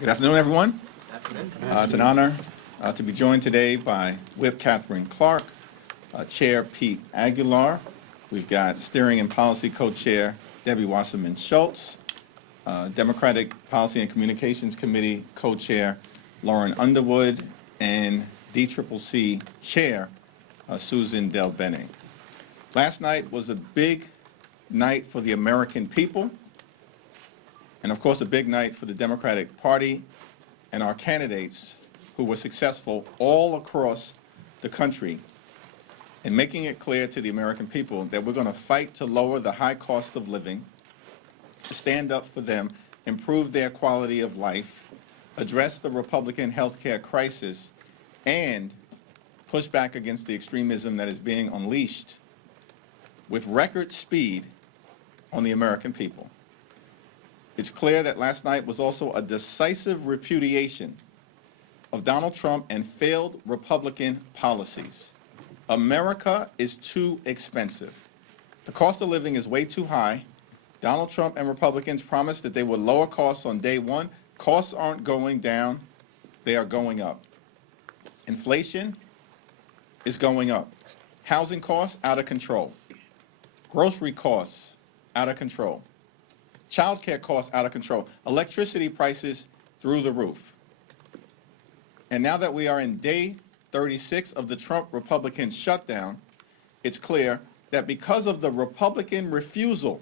Good afternoon, everyone. Afternoon. It's an honor to be joined today by Whip Catherine Clark, Chair Pete Aguilar. We've got Steering and Policy Co-Chair Debbie Wasserman Schultz, Democratic Policy and Communications Committee Co-Chair Lauren Underwood, and DCCC Chair Susan Delbene. Last night was a big night for the American people, and of course a big night for the Democratic Party and our candidates who were successful all across the country in making it clear to the American people that we're going to fight to lower the high cost of living, stand up for them, improve their quality of life, address the Republican health care crisis, and push back against the extremism that is being unleashed with record speed on the American people. It's clear that last night was also a decisive repudiation of Donald Trump and failed Republican policies. America is too expensive. The cost of living is way too high. Donald Trump and Republicans promised that they would lower costs on day one. Costs aren't going down, they are going up. Inflation is going up. Housing costs out of control. Grocery costs out of control. Child care costs out of control. Electricity prices through the roof. And now that we are in day 36 of the Trump Republican shutdown, it's clear that because of the Republican refusal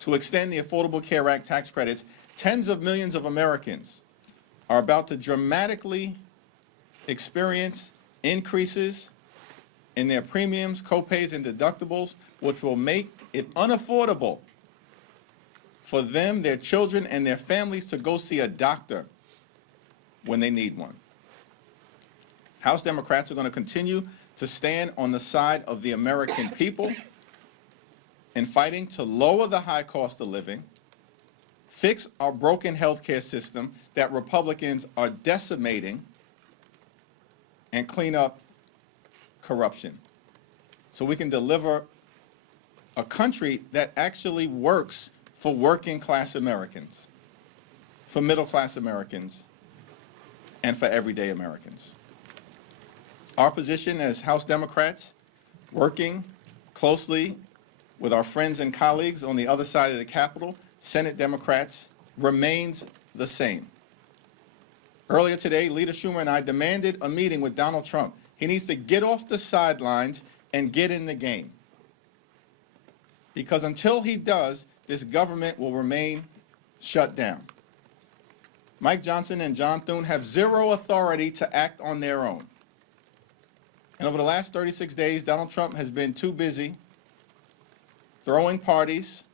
to extend the Affordable Care Act tax credits, tens of millions of Americans are about to dramatically experience increases in their premiums, copays, and deductibles, which will make it unaffordable for them, their children, and their families to go see a doctor when they need one. House Democrats are going to continue to stand on the side of the American people in fighting to lower the high cost of living, fix our broken health care system that Republicans are decimating, and clean up corruption so we can deliver a country that actually works for working class Americans, for middle class Americans, and for everyday Americans. Our position as House Democrats, working closely with our friends and colleagues on the other side of the Capitol, Senate Democrats, remains the same. Earlier today, Leader Schumer and I demanded a meeting with Donald Trump. He needs to get off the sidelines and get in the game. Because until he does, this government will remain shut down. Mike Johnson and John Thune have zero authority to act on their own. And over the last 36 days, Donald Trump has been too busy throwing parties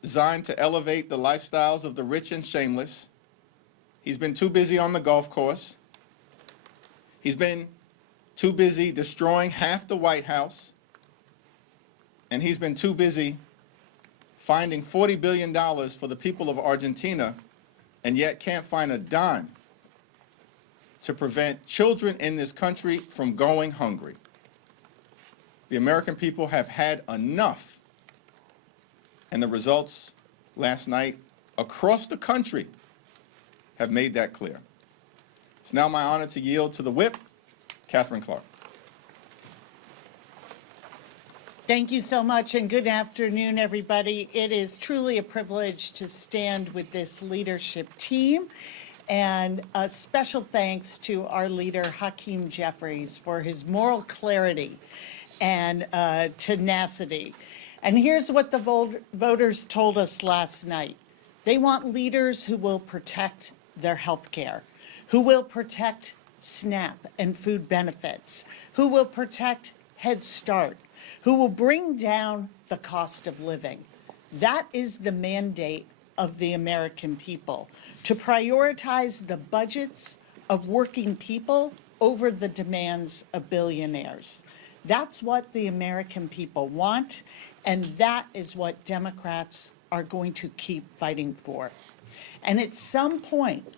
designed to elevate the lifestyles of the rich and shameless. He's been too busy on the golf course. He's been too busy destroying half the White House. And he's been too busy finding $40 billion for the people of Argentina, and yet can't find a dime to prevent children in this country from going hungry. The American people have had enough, and the results last night across the country have made that clear. It's now my honor to yield to the whip, Catherine Clark. Thank you so much, and good afternoon, everybody. It is truly a privilege to stand with this leadership team, and a special thanks to our leader, Hakeem Jeffries, for his moral clarity and tenacity. And here's what the voters told us last night. They want leaders who will protect their health care, who will protect SNAP and food benefits, who will protect Head Start, who will bring down the cost of living. That is the mandate of the American people, to prioritize the budgets of working people over the demands of billionaires. That's what the American people want, and that is what Democrats are going to keep fighting for. And at some point,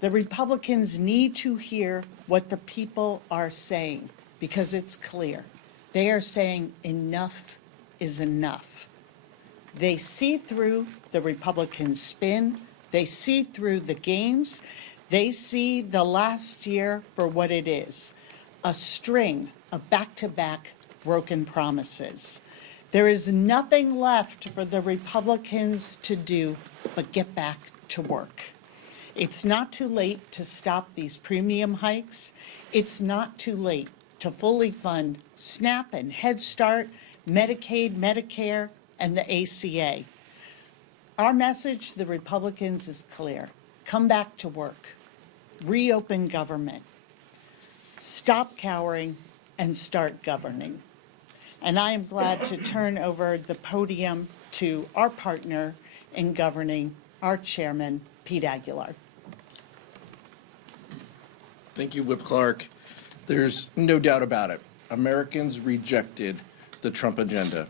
the Republicans need to hear what the people are saying, because it's clear. They are saying enough is enough. They see through the Republican spin, They see through the games. They see the last year for what it is, a string of back-to-back broken promises. There is nothing left for the Republicans to do but get back to work. It's not too late to stop these premium hikes. It's not too late to fully fund SNAP and Head Start, Medicaid, Medicare, and the ACA. Our message to the Republicans is clear. Come back to work. Reopen government. Stop cowering and start governing. And I am glad to turn over the podium to our partner in governing, our chairman, Pete Aguilar. Thank you, Whip Clark. There's no doubt about it. Americans rejected the Trump agenda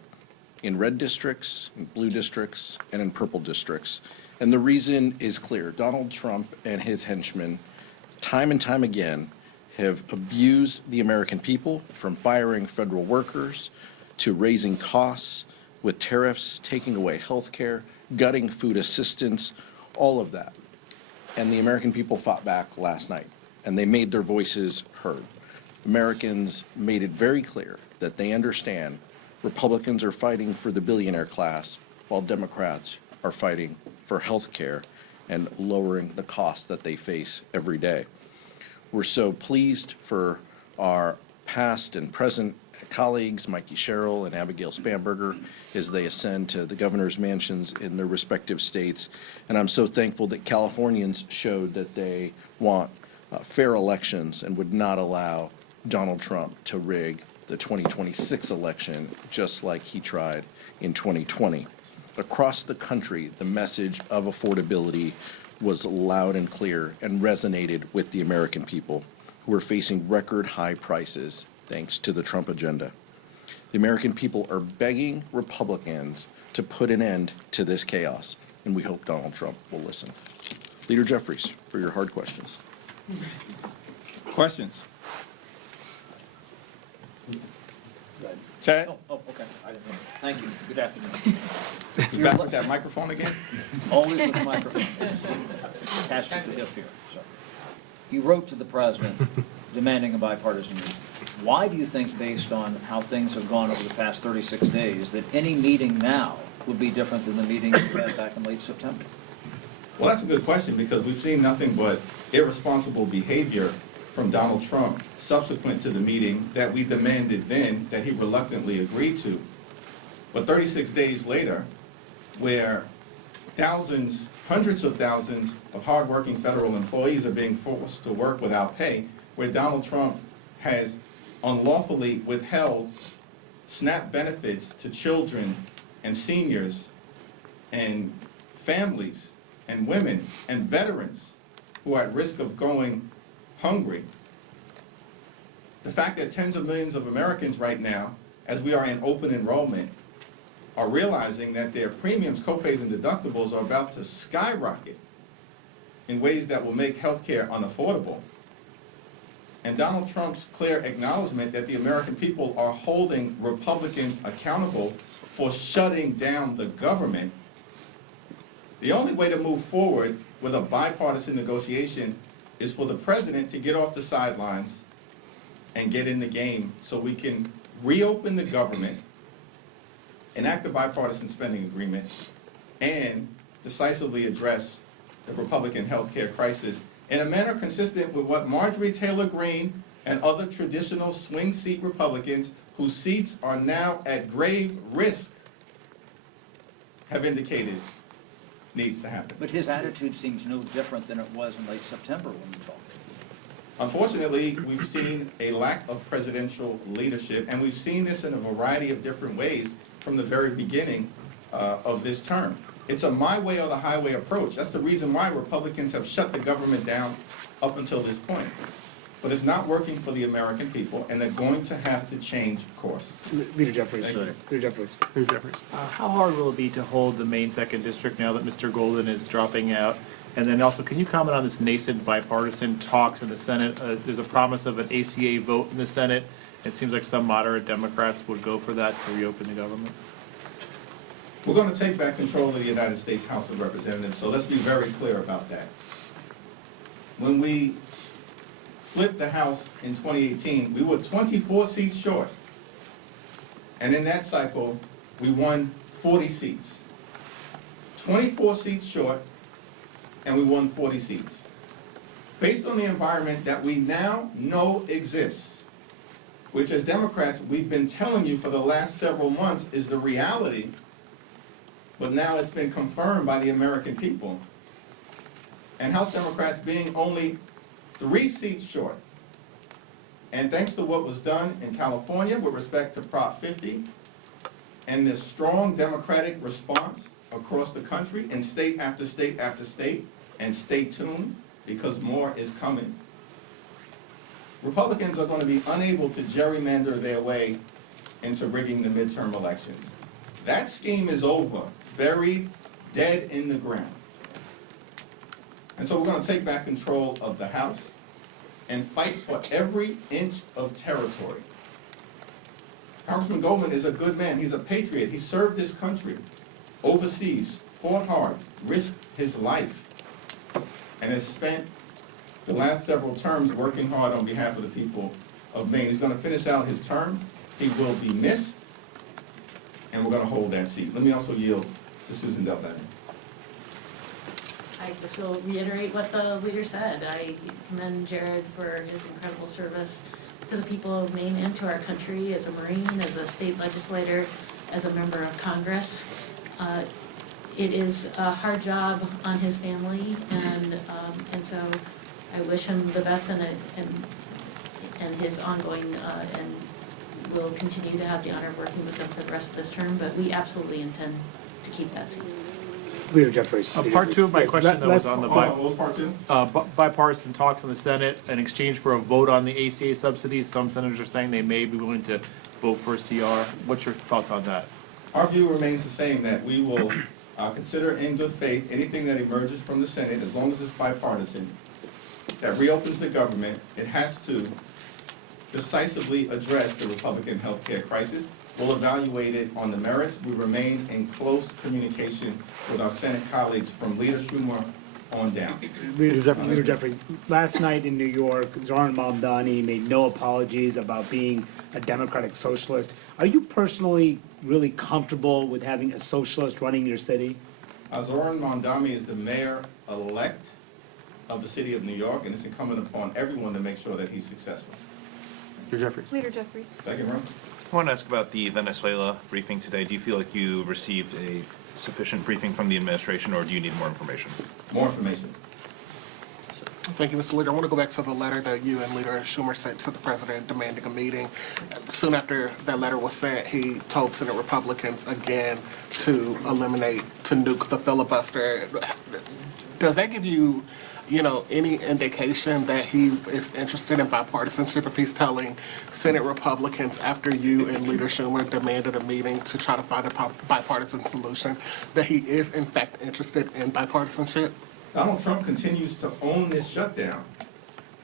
in red districts, in blue districts, and in purple districts. And the reason is clear. Donald Trump and his henchmen, time and time again, have abused the American people, from firing federal workers to raising costs with tariffs, taking away health care, gutting food assistance, all of that. And the American people fought back last night, and they made their voices heard. Americans made it very clear that they understand Republicans are fighting for the billionaire class, while Democrats are fighting for health care and lowering the costs that they face every day. We're so pleased for our past and present colleagues, Mikey Sherrill and Abigail Spanberger, as they ascend to the governor's mansions in their respective states. And I'm so thankful that Californians showed that they want fair elections and would not allow Donald Trump to rig the 2026 election just like he tried in 2020. Across the country, the message of affordability was loud and clear and resonated with the American people, who are facing record high prices thanks to the Trump agenda. The American people are begging Republicans to put an end to this chaos, and we hope Donald Trump will listen. Leader Jeffries, for your hard questions. Questions? Chad, Oh, okay. I didn't know. Thank you. Good afternoon. you back with that microphone again? Always with the microphone. Attached to the hip here. So, you wrote to the president demanding a bipartisan meeting. Why do you think, based on how things have gone over the past 36 days, that any meeting now would be different than the meeting you had back in late September? Well, that's a good question, because we've seen nothing but irresponsible behavior from Donald Trump subsequent to the meeting that we demanded then, that he reluctantly agreed to. But 36 days later, where thousands, hundreds of thousands of hardworking federal employees are being forced to work without pay, where Donald Trump has unlawfully withheld SNAP benefits to children and seniors and families and women and veterans who are at risk of going hungry. The fact that tens of millions of Americans right now, as we are in open enrollment, are realizing that their premiums, copays, and deductibles are about to skyrocket in ways that will make health care unaffordable. And Donald Trump's clear acknowledgement that the American people are holding Republicans accountable for shutting down the government. The only way to move forward with a bipartisan negotiation is for the president to get off the sidelines and get in the game so we can reopen the government, enact a bipartisan spending agreement, and decisively address the Republican health care crisis in a manner consistent with what Marjorie Taylor Greene and other traditional swing seat Republicans whose seats are now at grave risk have indicated needs to happen. But his attitude seems no different than it was in late September when we talked. Unfortunately, we've seen a lack of presidential leadership, and we've seen this in a variety of different ways from the very beginning of this term. It's a my way or the highway approach. That's the reason why Republicans have shut the government down up until this point. But it's not working for the American people, and they're going to have to change course. Leader Jeffries. Thank you. Leader Jeffries. Leader Jeffries. How hard will it be to hold the Maine 2nd District now that Mr. Golden is dropping out? And then also, can you comment on this nascent bipartisan talks in the Senate? There's a promise of an ACA vote in the Senate. It seems like some moderate Democrats would go for that to reopen the government. We're going to take back control of the United States House of Representatives, so let's be very clear about that. When we flipped the House in 2018, we were 24 seats short. And in that cycle, we won 40 seats. 24 seats short, and we won 40 seats. Based on the environment that we now know exists, which as Democrats, we've been telling you for the last several months is the reality, but now it's been confirmed by the American people. And House Democrats being only 3 seats short. And thanks to what was done in California with respect to Prop 50 and this strong Democratic response across the country in state after state after state, and stay tuned because more is coming, Republicans are going to be unable to gerrymander their way into rigging the midterm elections. That scheme is over, buried, dead in the ground. And so we're going to take back control of the House and fight for every inch of territory. Congressman Goldman is a good man. He's a patriot. He served his country overseas, fought hard, risked his life, and has spent the last several terms working hard on behalf of the people of Maine. He's going to finish out his term. He will be missed, and we're going to hold that seat. Let me also yield to Susan Delvecchio. I just will reiterate what the leader said. I commend Jared for his incredible service to the people of Maine and to our country as a Marine, as a state legislator, as a member of Congress. It is a hard job on his family, and so I wish him the best in it and his ongoing, and we'll continue to have the honor of working with him for the rest of this term, but we absolutely intend to keep that seat. Leader Jeffries. Part two of my question, though, was on the What was part two? bipartisan talks in the Senate in exchange for a vote on the ACA subsidies. Some senators are saying they may be willing to vote for a CR. What's your thoughts on that? Our view remains the same, that we will consider in good faith anything that emerges from the Senate, as long as it's bipartisan, that reopens the government. It has to decisively address the Republican health care crisis. We'll evaluate it on the merits. We remain in close communication with our Senate colleagues from Leader Schumer on down. Leader Jeffries, last night in New York, Zoran Mamdani made no apologies about being a democratic socialist. Are you personally really comfortable with having a socialist running your city? Zoran Mamdani is the mayor-elect of the city of New York, and it's incumbent upon everyone to make sure that he's successful. Leader Jeffries. Leader Jeffries. Second round. I want to ask about the Venezuela briefing today. Do you feel like you received a sufficient briefing from the administration, or do you need more information? More information. Thank you, Mr. Leader. I want to go back to the letter that you and Leader Schumer sent to the president demanding a meeting. Soon after that letter was sent, he told Senate Republicans again to nuke the filibuster. Does that give you, any indication that he is interested in bipartisanship if he's telling Senate Republicans after you and Leader Schumer demanded a meeting to try to find a bipartisan solution, that he is in fact interested in bipartisanship? Donald Trump continues to own this shutdown.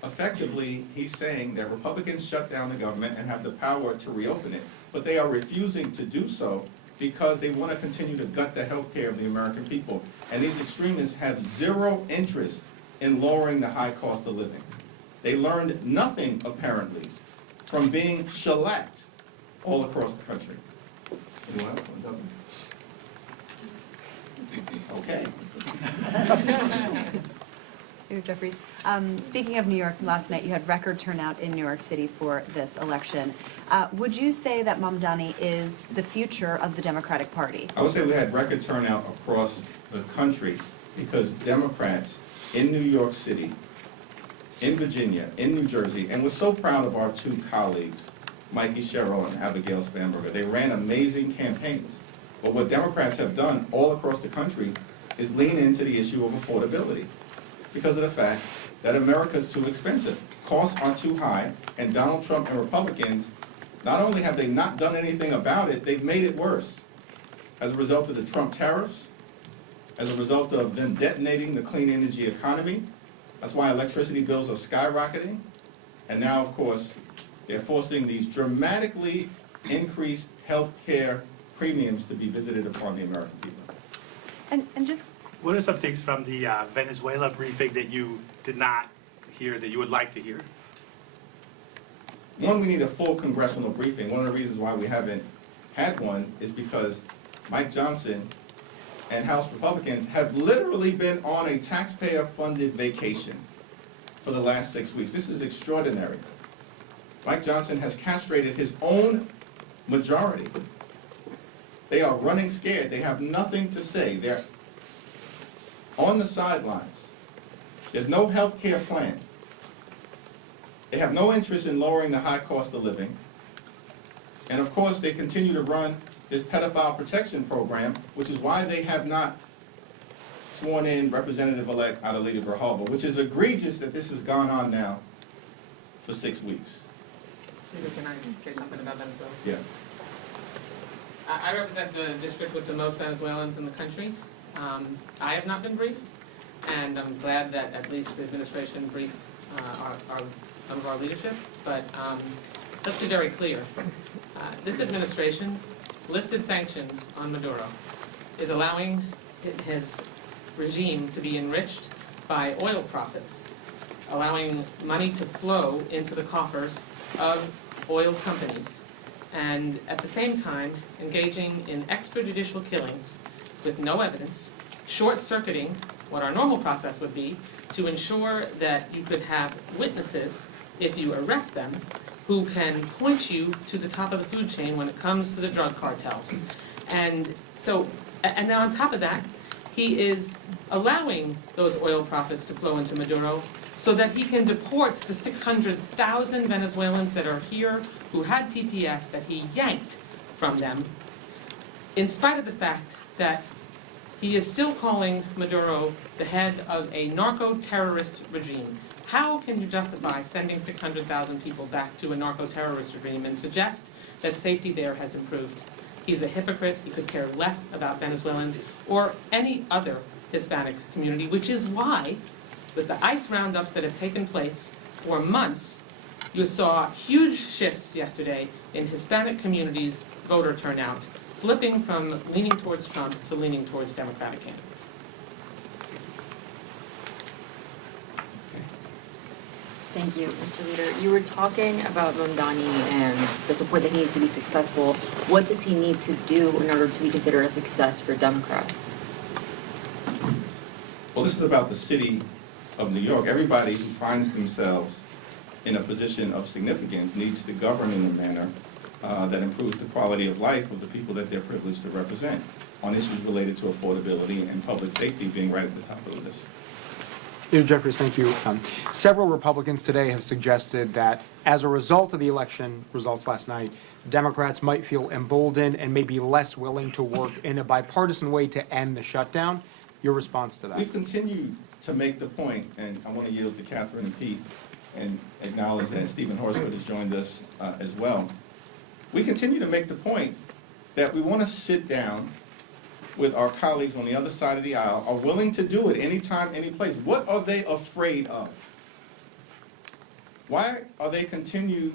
Effectively, he's saying that Republicans shut down the government and have the power to reopen it, but they are refusing to do so because they want to continue to gut the health care of the American people. And these extremists have zero interest in lowering the high cost of living. They learned nothing, apparently, from being shellacked all across the country. Anyone else? Okay. Leader Jeffries. Speaking of New York, last night you had record turnout in New York City for this election. Would you say that Mamdani is the future of the Democratic Party? I would say we had record turnout across the country because Democrats in New York City, in Virginia, in New Jersey, and we're so proud of our two colleagues, Mikey Sherrill and Abigail Spanberger. They ran amazing campaigns. But what Democrats have done all across the country is lean into the issue of affordability because of the fact that America is too expensive. Costs are too high, and Donald Trump and Republicans, not only have they not done anything about it, they've made it worse. As a result of the Trump tariffs, as a result of them detonating the clean energy economy, that's why electricity bills are skyrocketing. And now, of course, they're forcing these dramatically increased health care premiums to be visited upon the American people. And just, What are some things from the Venezuela briefing that you did not hear that you would like to hear? One, we need a full congressional briefing. One of the reasons why we haven't had one is because Mike Johnson and House Republicans have literally been on a taxpayer-funded vacation for the last 6 weeks. This is extraordinary. Mike Johnson has castrated his own majority. They are running scared. They have nothing to say. They're on the sidelines. There's no health care plan. They have no interest in lowering the high cost of living. And of course, they continue to run this pedophile protection program, which is why they have not sworn in Representative-elect Adelita Grijalva, which is egregious that this has gone on now for 6 weeks. Can I say something about Venezuela? Yeah. I represent the district with the most Venezuelans in the country. I have not been briefed, and I'm glad that at least the administration briefed some of our leadership. But let's be very clear. This administration lifted sanctions on Maduro, is allowing his regime to be enriched by oil profits, allowing money to flow into the coffers of oil companies, and at the same time engaging in extrajudicial killings with no evidence, short-circuiting what our normal process would be to ensure that you could have witnesses, if you arrest them, who can point you to the top of the food chain when it comes to the drug cartels. And so, and then on top of that, he is allowing those oil profits to flow into Maduro so that he can deport the 600,000 Venezuelans that are here who had TPS that he yanked from them, in spite of the fact that he is still calling Maduro the head of a narco-terrorist regime. How can you justify sending 600,000 people back to a narco-terrorist regime and suggest that safety there has improved? He's a hypocrite. He could care less about Venezuelans or any other Hispanic community, which is why, with the ICE roundups that have taken place for months, you saw huge shifts yesterday in Hispanic communities' voter turnout, flipping from leaning towards Trump to leaning towards Democratic candidates. Thank you, Mr. Leader. You were talking about Mamdani and the support that he needs to be successful. What does he need to do in order to be considered a success for Democrats? Well, this is about the city of New York. Everybody who finds themselves in a position of significance needs to govern in a manner that improves the quality of life of the people that they're privileged to represent on issues related to affordability and public safety being right at the top of the list. Leader Jeffries, thank you. Several Republicans today have suggested that as a result of the election results last night, Democrats might feel emboldened and may be less willing to work in a bipartisan way to end the shutdown. Your response to that? We've continued to make the point, and I want to yield to Catherine and Pete and acknowledge that Stephen Horsford has joined us as well. We continue to make the point that we want to sit down with our colleagues on the other side of the aisle, are willing to do it anytime, any place. What are they afraid of? Why are they continuing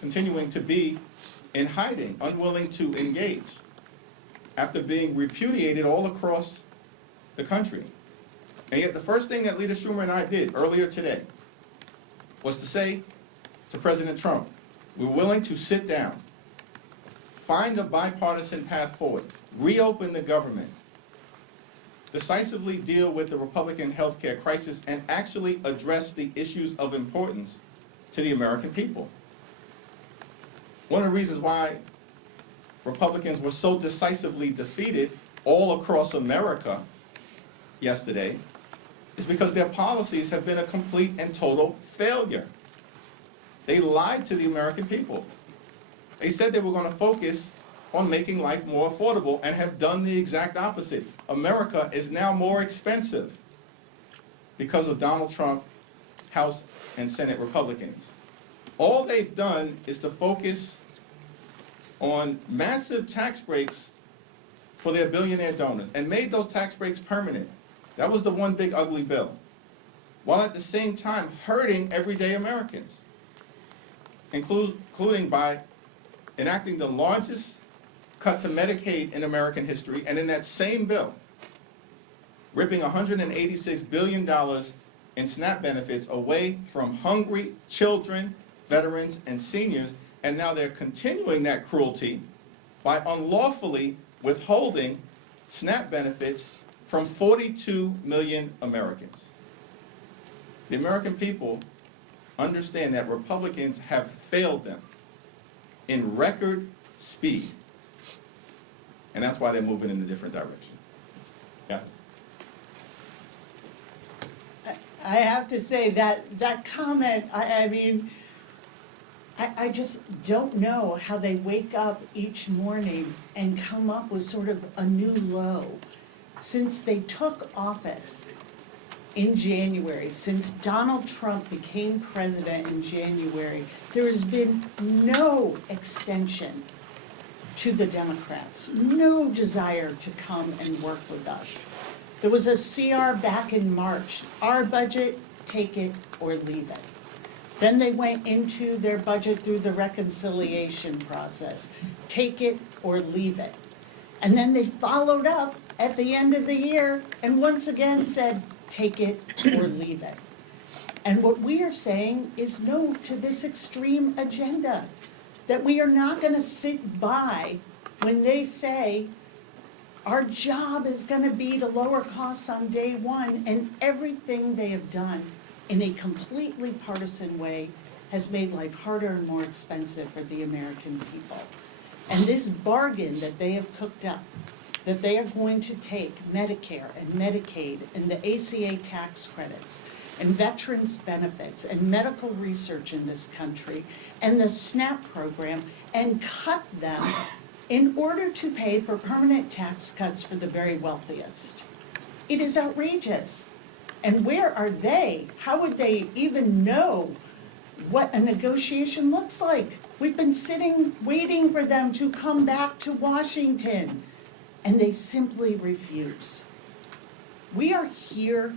to be in hiding, unwilling to engage, after being repudiated all across the country? And yet the first thing that Leader Schumer and I did earlier today was to say to President Trump, we're willing to sit down, find a bipartisan path forward, reopen the government, decisively deal with the Republican health care crisis, and actually address the issues of importance to the American people. One of the reasons why Republicans were so decisively defeated all across America yesterday is because their policies have been a complete and total failure. They lied to the American people. They said they were going to focus on making life more affordable and have done the exact opposite. America is now more expensive because of Donald Trump, House and Senate Republicans. All they've done is to focus on massive tax breaks for their billionaire donors and made those tax breaks permanent. That was the one big ugly bill, while at the same time hurting everyday Americans, including by enacting the largest cut to Medicaid in American history, and in that same bill, ripping $186 billion in SNAP benefits away from hungry children, veterans, and seniors, and now they're continuing that cruelty by unlawfully withholding SNAP benefits from 42 million Americans. The American people understand that Republicans have failed them in record speed, and that's why they're moving in a different direction. Yeah. I have to say that comment, I mean, I just don't know how they wake up each morning and come up with sort of a new low. Since they took office in January, since Donald Trump became president in January, there has been no extension to the Democrats, no desire to come and work with us. There was a CR back in March, our budget, take it or leave it. Then they went into their budget through the reconciliation process, take it or leave it. And then they followed up at the end of the year and once again said, take it or leave it. And what we are saying is no to this extreme agenda, that we are not gonna sit by when they say, our job is gonna be to lower costs on day one, and everything they have done in a completely partisan way has made life harder and more expensive for the American people. And this bargain that they have cooked up, that they are going to take Medicare and Medicaid and the ACA tax credits and veterans benefits and medical research in this country and the SNAP program and cut them in order to pay for permanent tax cuts for the very wealthiest. It is outrageous. And where are they? How would they even know what a negotiation looks like? We've been sitting, waiting for them to come back to Washington, and they simply refuse. We are here.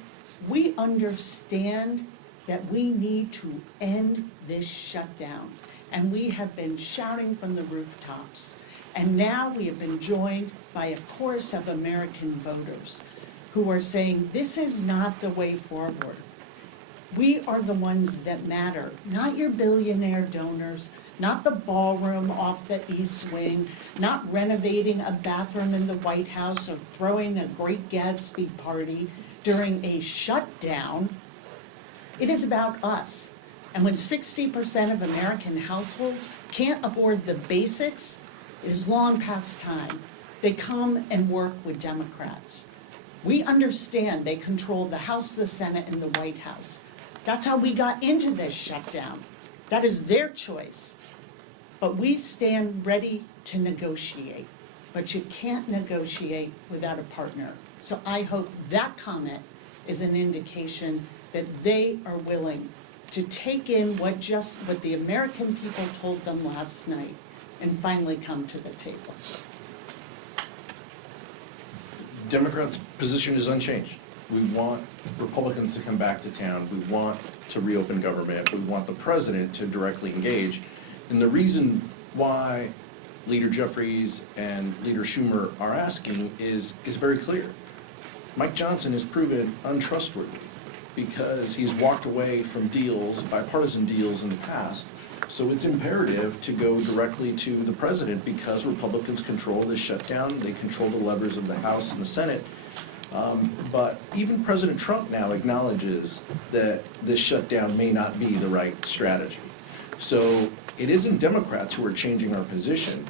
We understand that we need to end this shutdown, and we have been shouting from the rooftops. And now we have been joined by a chorus of American voters who are saying this is not the way forward. We are the ones that matter, not your billionaire donors, not the ballroom off the East Wing, not renovating a bathroom in the White House or throwing a Great Gatsby party during a shutdown. It is about us. And when 60% of American households can't afford the basics, it is long past time. They come and work with Democrats. We understand they control the House, the Senate, and the White House. That's how we got into this shutdown. That is their choice. But we stand ready to negotiate. But you can't negotiate without a partner. So I hope that comment is an indication that they are willing to take in what the American people told them last night and finally come to the table. Democrats' position is unchanged. We want Republicans to come back to town. We want to reopen government. We want the president to directly engage. And the reason why Leader Jeffries and Leader Schumer are asking is very clear. Mike Johnson has proven untrustworthy because he's walked away from deals, bipartisan deals in the past. So it's imperative to go directly to the president because Republicans control this shutdown. They control the levers of the House and the Senate. But even President Trump now acknowledges that this shutdown may not be the right strategy. So it isn't Democrats who are changing our position.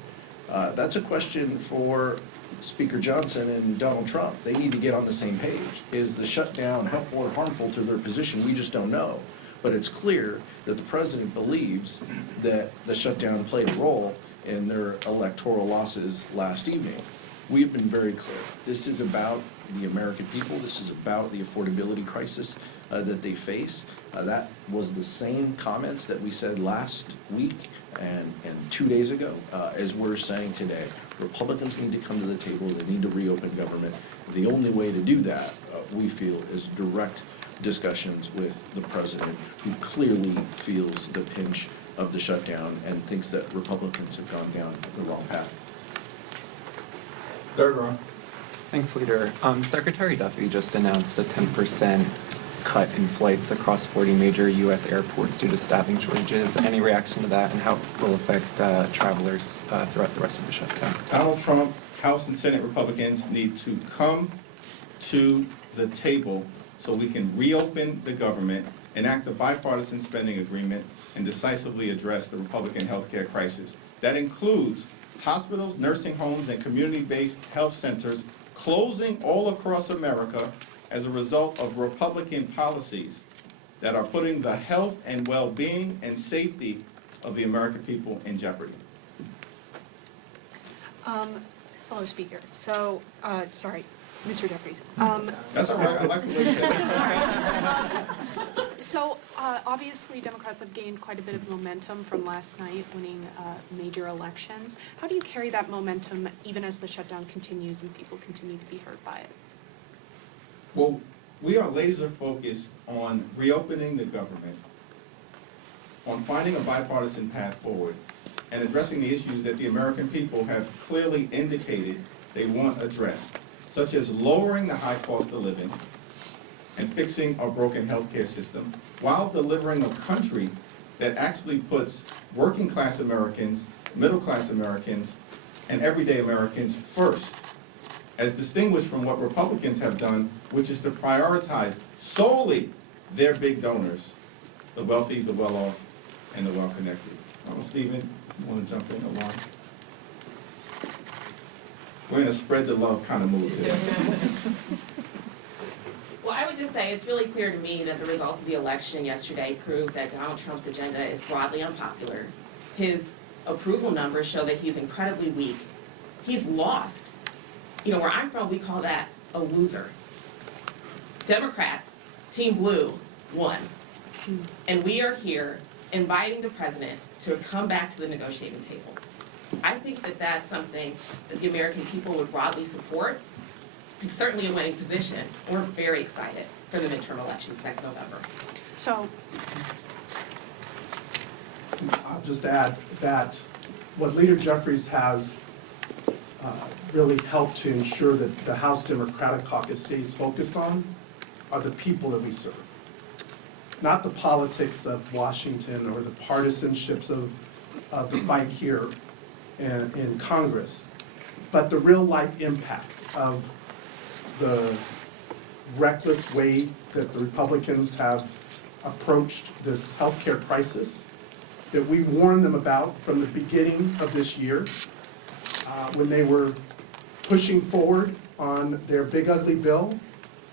That's a question for Speaker Johnson and Donald Trump. They need to get on the same page. Is the shutdown helpful or harmful to their position? We just don't know. But it's clear that the president believes that the shutdown played a role in their electoral losses last evening. We have been very clear. This is about the American people. This is about the affordability crisis that they face. That was the same comments that we said last week and 2 days ago as we're saying today. Republicans need to come to the table. They need to reopen government. The only way to do that, we feel, is direct discussions with the president, who clearly feels the pinch of the shutdown and thinks that Republicans have gone down the wrong path. Third row. Thanks, Leader. Secretary Duffy just announced a 10% cut in flights across 40 major U.S. airports due to staffing shortages. Any reaction to that, and how it will affect travelers throughout the rest of the shutdown? Donald Trump, House and Senate Republicans need to come to the table so we can reopen the government, enact a bipartisan spending agreement, and decisively address the Republican healthcare crisis. That includes hospitals, nursing homes, and community-based health centers closing all across America as a result of Republican policies that are putting the health and well-being and safety of the American people in jeopardy. Fellow Speaker, so, sorry, Mr. Jeffries. That's all right, I like the way you said it. Sorry. So, obviously, Democrats have gained quite a bit of momentum from last night, winning major elections. How do you carry that momentum even as the shutdown continues and people continue to be hurt by it? Well, we are laser focused on reopening the government, on finding a bipartisan path forward, and addressing the issues that the American people have clearly indicated they want addressed, such as lowering the high cost of living and fixing our broken healthcare system, while delivering a country that actually puts working class Americans, middle class Americans, and everyday Americans first, as distinguished from what Republicans have done, which is to prioritize solely their big donors, the wealthy, the well-off, and the well-connected. Stephen, you want to jump in along? We're in a spread the love kind of mood today. Well, I would just say it's really clear to me that the results of the election yesterday prove that Donald Trump's agenda is broadly unpopular. His approval numbers show that he's incredibly weak. He's lost. You know, where I'm from, we call that a loser. Democrats, Team Blue, won. And we are here inviting the president to come back to the negotiating table. I think that that's something that the American people would broadly support. It's certainly a winning position. We're very excited for the midterm elections next November. So, I'll just add that what Leader Jeffries has really helped to ensure that the House Democratic Caucus stays focused on are the people that we serve. Not the politics of Washington or the partisanships of the fight here in Congress, but the real life impact of the reckless way that the Republicans have approached this healthcare crisis that we warned them about from the beginning of this year when they were pushing forward on their big ugly bill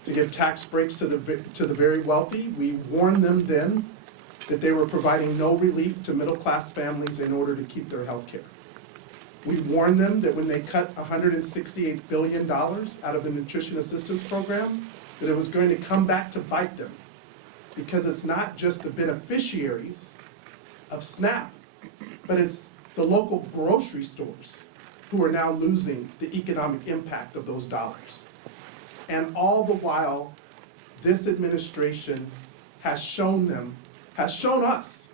to give tax breaks to the very wealthy. We warned them then that they were providing no relief to middle-class families in order to keep their health care. We warned them that when they cut $168 billion out of the nutrition assistance program, that it was going to come back to bite them, because it's not just the beneficiaries of SNAP, but it's the local grocery stores who are now losing the economic impact of those dollars. And all the while, this administration has shown us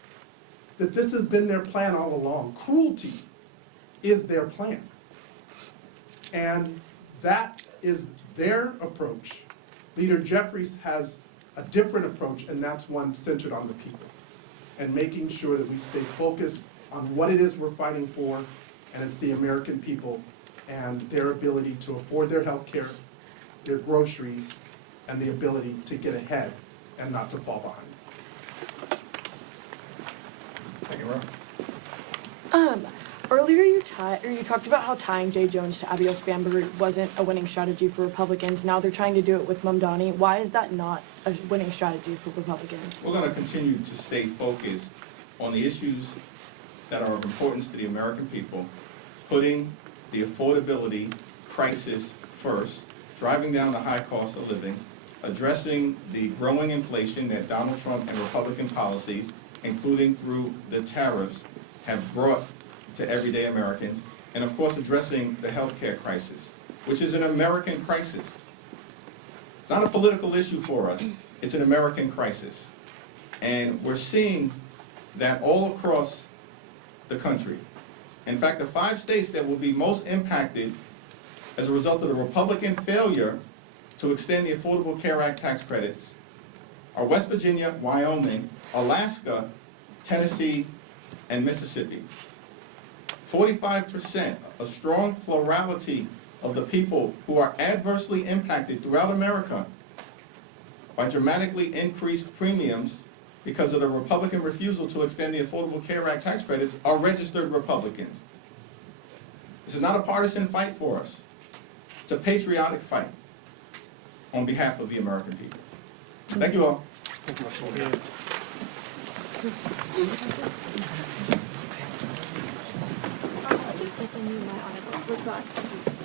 that this has been their plan all along. Cruelty is their plan. And that is their approach. Leader Jeffries has a different approach, and that's one centered on the people and making sure that we stay focused on what it is we're fighting for, and it's the American people and their ability to afford their health care, their groceries, and the ability to get ahead and not to fall behind. Second row. Earlier you talked about how tying Jay Jones to Abios Bamberg wasn't a winning strategy for Republicans. Now they're trying to do it with Mamdani. Why is that not a winning strategy for Republicans? We're going to continue to stay focused on the issues that are of importance to the American people, putting the affordability crisis first, driving down the high cost of living, addressing the growing inflation that Donald Trump and Republican policies, including through the tariffs, have brought to everyday Americans, and of course addressing the healthcare crisis, which is an American crisis. It's not a political issue for us, it's an American crisis. And we're seeing that all across the country. In fact, the 5 states that will be most impacted as a result of the Republican failure to extend the Affordable Care Act tax credits are West Virginia, Wyoming, Alaska, Tennessee, and Mississippi. 45%, a strong plurality of the people who are adversely impacted throughout America by dramatically increased premiums because of the Republican refusal to extend the Affordable Care Act tax credits are registered Republicans. This is not a partisan fight for us. It's a patriotic fight on behalf of the American people. Thank you all. Thank you, Mr. Leader. Just send you my article. Which one? Please.